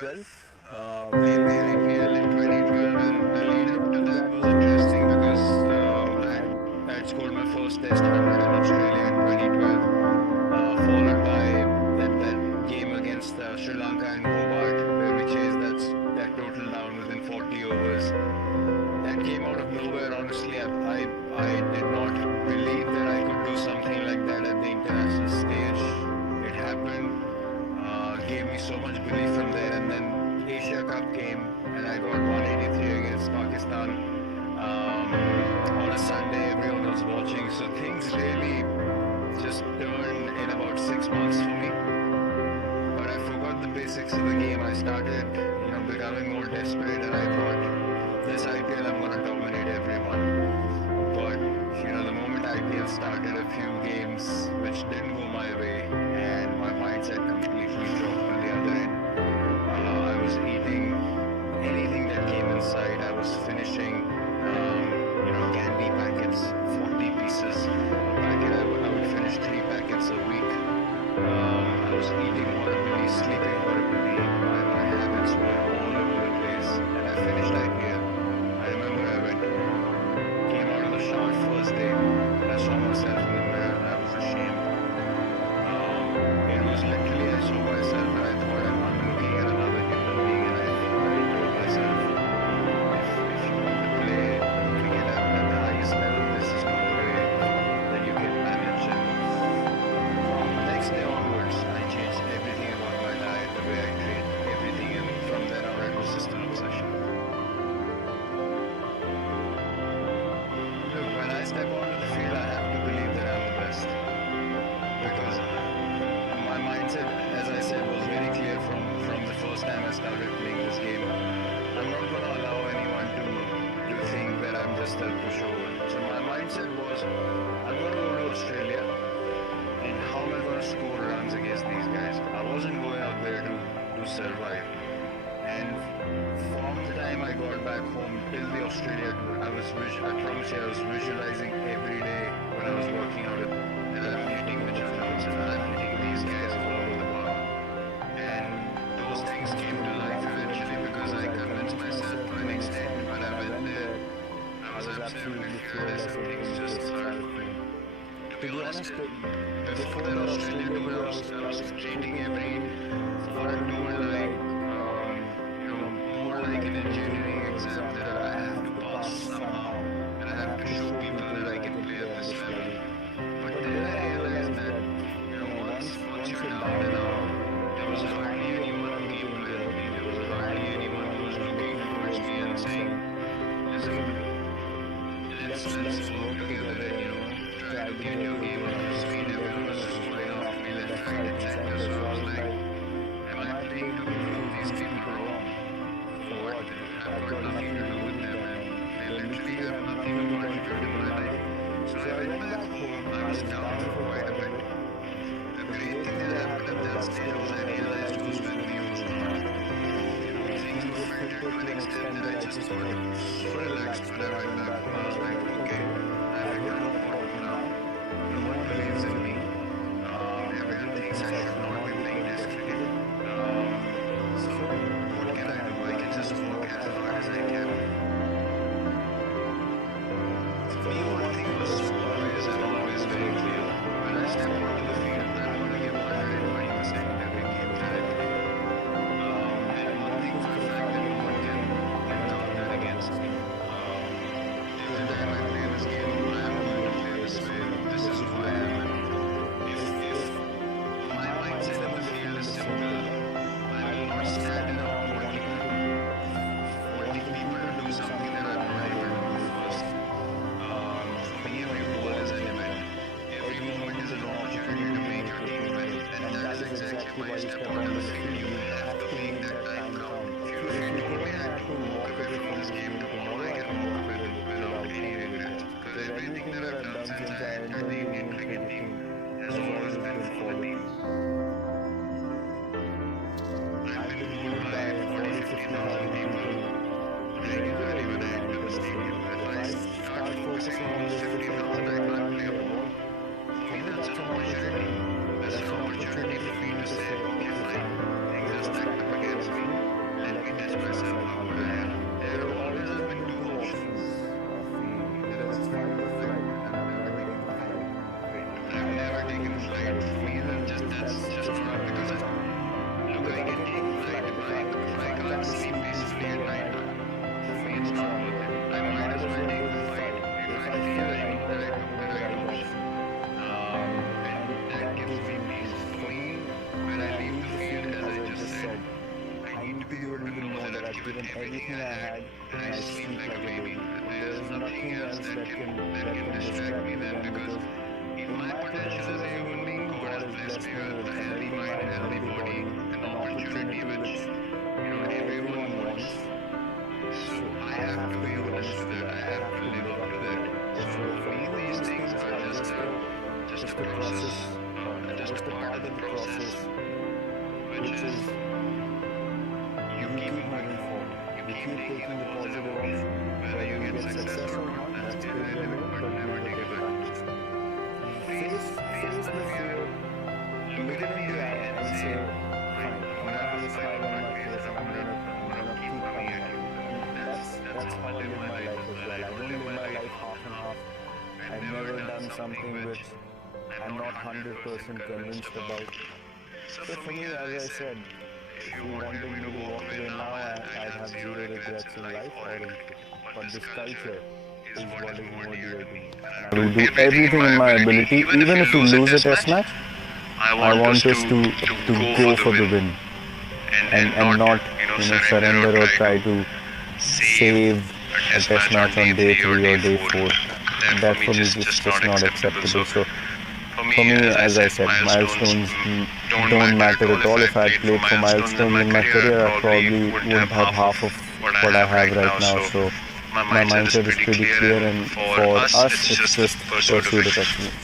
Played the IPL in 2012, and the lead up to that was interesting because I had scored my first Test 100 in Australia in 2012, followed by that game against Sri Lanka and Hobart, where we chased that total down within 40 overs. That came out of nowhere. Honestly, I did not believe that I could do something like that at the international stage. It happened. Gave me so much belief from there, and then Asia Cup came, and I got 183 against Pakistan on a Sunday. Everyone was watching, so things really just turned in about 6 months for me. But I forgot the basics of the game. I started, becoming more desperate, and I thought, this IPL I'm going to dominate everyone. But the moment IPL started, a few games which didn't go my way, and my mindset completely dropped to the other end. I was eating anything that came in sight. I was finishing, candy packets, 40 pieces a packet. I would finish 3 packets a week. I was eating horribly, sleeping horribly. My habits were all over the place, and I finished IPL. I remember came out of the shower first day, and I saw myself in the mirror, and I was ashamed. It was literally, I saw myself, and I thought, I'm looking at another human being, and I told myself, if you want to play cricket at the highest level, this is not the way that you can manage. And from the next day onwards, I changed everything about my diet, the way I trained, everything, and from then on, it was just an obsession. Look, when I step onto the field, I have to believe that I'm the best. Because my mindset, as I said, was very clear from the first time I started playing this game. I'm not going to allow anyone to think that I'm just a pushover. So my mindset was, I'm going to go to Australia, and how am I going to score runs against these guys? I wasn't going out there to survive. And from the time I got back home till the Australia tour, I promise you, I was visualizing every day when I was working out that I'm hitting Mitchell Johnson, and I'm hitting these guys all over the park. And those things came to life eventually because I convinced myself to an extent. When I went there, I was absolutely fearless, and things just started flowing. To be honest, before that Australia tour, I was treating every foreign tour like more like an engineering exam that I have to pass somehow, and I have to show people that I can play at this level. But then I realized that once you're down and out, there was hardly anyone who came to help me. There was hardly anyone who was looking towards me and saying, listen, let's work together and try to get your game up to speed. Everyone was just putting off me left, right, and center. So I was like, am I playing to prove these people wrong? What? I've got nothing to do with them, and they literally have nothing to contribute in my life. So I went back home. I was down for quite a bit. The great thing that happened at that stage was I realized who's with me, who's not. Things were filtered to an extent that I just got so relaxed when I went back home. I was like, okay, I figured out what now. No one believes in me. Everyone thinks I should not be playing Test cricket. So what can I do? I can just work as hard as I can. For me, one thing was always very clear. When I step onto the field, I'm going to give 120% every game that I play. And one thing for a fact that no one can count that against me. Every time I play this game, I am going to play this way. This is who I am. And if my mindset in the field is simple, I will not stand around wanting people to do something that I'm not able to do first. For me, every ball is an event. Every moment is an opportunity to make your team win. And that is exactly why I step onto the field. You have to make that time count. If you told me I had to walk away from this game tomorrow, I can walk away without any regrets. Because everything that I've done since I entered the Indian cricket team has always been for the team. I've been express myself how good I am. There always has been two options for me. Either it's fight or flight, and I've never taken flight. I've never taken flight. For me, that's just not because look, I can take flight if I can't sleep peacefully at night. For me, it's not worth it. I might as well take the fight if I feel like that I took the right option. And that gives me peace. For me, when I leave the field, as I just said, I need to be able to know that I've given everything I had and I sleep like a baby. And there is nothing else that can distract me then, because in my potential as a human being, God has blessed me with a healthy mind, a healthy body, an opportunity which everyone wants. So I have to be honest with that. I have to live up to that. So for me, these things are just a process, just a part of the process, which is you keep moving forward. You keep taking the positive option. Whether you get success or not, that's irrelevant, but never take advantage. Face the fear, look it in the eye and say, fine, I'm gonna have a smile on my face and I'm gonna keep coming at you. That's how I live my life as well. I don't live my life half and half. I've never done something which I'm not 100% convinced about. So for me, as I said, if you wanted me to walk away now, I'd have zero regrets in life or in cricket. But this culture is what is more dear to me. I will do everything in my ability, even if we lose a test match. I want us to go for the win and not surrender or try to save a test match on day 3 or day 4. That for me is just not acceptable. So for me, as I said, milestones don't matter at all. If I had played for milestones in my career, I probably would have half of what I have right now. So my mindset is pretty clear, and for us, it's just pursuit of excellence.